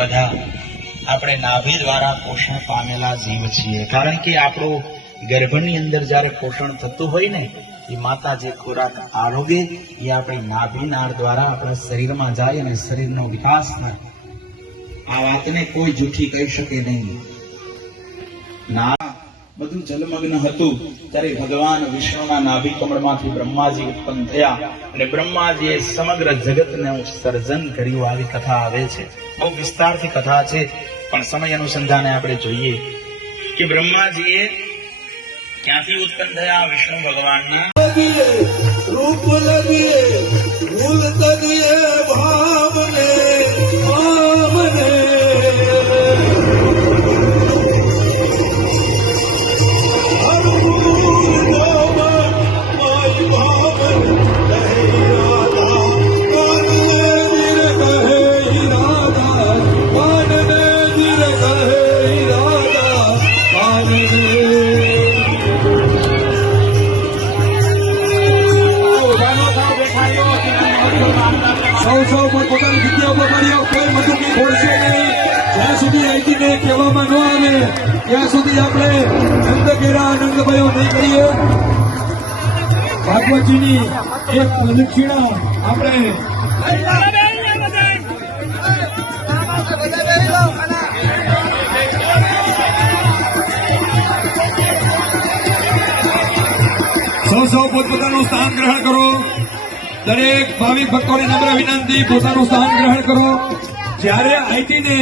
બધા આપણે નાભી દ્વારા પોષણ પામેલા જીવ છીએ, કારણ કે આપણો ગર્ભની અંદર જ્યારે પોષણ થતું હોય ને, એ માતા જે ખોરાક આરોગે એ આપણી નાભી નાળ દ્વારા આપણા શરીરમાં જાય અને શરીરનો વિકાસ થાય. આ વાતને કોઈ જૂઠી કહી શકે નહીં. ના બધું જલમગ્ન હતું ત્યારે ભગવાન વિષ્ણુના નાભી કમળમાંથી બ્રહ્માજી ઉત્પન્ન થયા અને બ્રહ્માજીએ સમગ્ર જગતને સર્જન કર્યું. આવી કથા આવે છે, બહુ વિસ્તારથી કથા છે, પણ સમય અનુસંધાને આપણે જોઈએ કે બ્રહ્માજીએ ક્યાંથી ઉત્પન્ન થયા? વિષ્ણુ ભગવાનના રૂપ લગીએ ભૂલ તગીએ ભાવને ભાવને સૌ પોતાની જગ્યા ઉપર કર્યો, કોઈ મધુકી છોડશે નહીં. જ્યાં સુધી અહીંથી કહેવામાં ન આવે ત્યાં સુધી આપણે નંદગેરા નંદભાઈઓ નહીં કરીએ. ભાગવતજીની એક પ્રદક્ષિણા આપણે સૌ પોતપોતાનું સ્થાન ગ્રહણ કરો. દરેક ભાવિક ભક્તોને નમ્ર વિનંતી, પોતાનું સ્થાન ગ્રહણ કરો. જ્યારે આઈટીને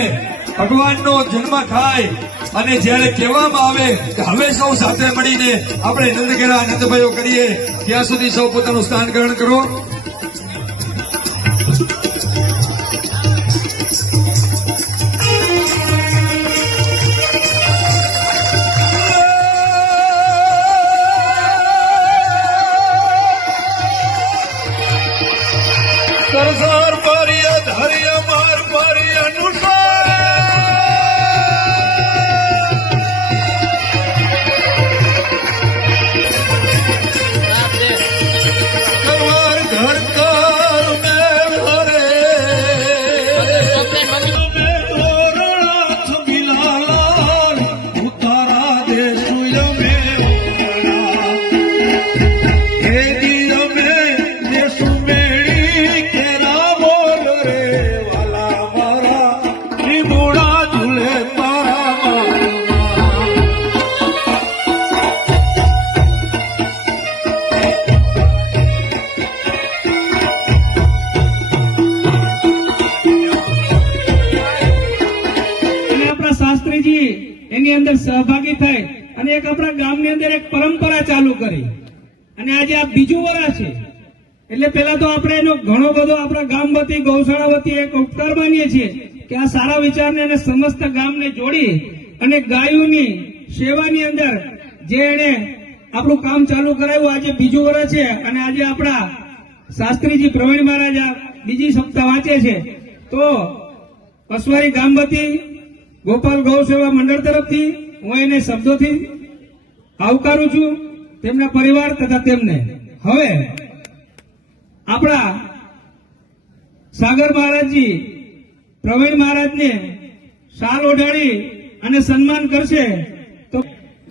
ભગવાનનો જન્મ થાય અને જ્યારે કહેવામાં આવે કે હવે સૌ સાથે મળીને આપણે નંદગેરા નંદભાઈઓ કરીએ, ત્યાં સુધી સૌ પોતાનું સ્થાન ગ્રહણ કરો. સરસાર પારિય ધરિય માર પારિય અનુસાર ઘર કર મેં ઘરે તોરણાથ મિલાલાલ ઉતારા દે સુય મેં હે દિય મેં દેસુ મેળી કેરા બોલ રે વાલા મારા ત્રિમુડા ઝૂલે તારા શાસ્ત્રીજી એની અંદર સહભાગી થાય અને એક આપણા ગામની અંદર એક પરંપરા ચાલુ કરી અને આજે આ બીજું વર્ષ છે. એટલે પેલા તો આપણે એનો ઘણો બધો આપણા ગામ વતી ગૌશાળા વતી એક ઉપકાર માનીએ છીએ કે આ સારા વિચારને અને સમસ્ત ગામને જોડી અને ગાયોની સેવાની અંદર જે એને આપણું કામ ચાલુ કરાવ્યું, આજે બીજું વર્ષ છે અને આજે આપણા શાસ્ત્રીજી પ્રવીણ મહારાજ આ બીજી સપ્તાહ વાંચે છે. તો પસવારી ગામ વતી ગોપાલ ગૌ સેવા મંડળ તરફથી હું એને શબ્દોથી આવકારું છું, તેમના પરિવાર તથા તેમને. હવે આપણા સાગર મહારાજજી પ્રવીણ મહારાજને શાલ ઓઢાડી અને સન્માન કરશે. તો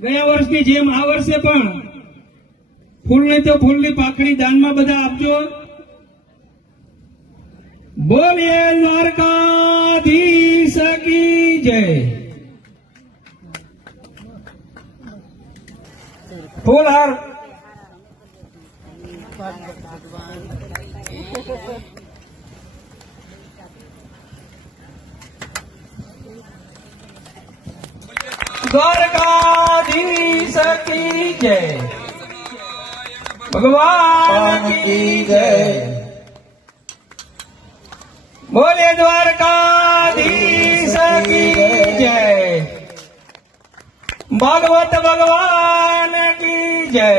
ગયા વર્ષની જેમ આ વર્ષે પણ ફૂલ નહીં તો ફૂલની પાકડી દાનમાં બધા આપજો. બોલીએ દ્વારકાધીશ કી જય. ફૂલહાર દ્વારકાધીશ કી જય. ભગવાન કી જય. બોલે દ્વારકાધીશ કી જય. ભાગવત ભગવાન કી જય.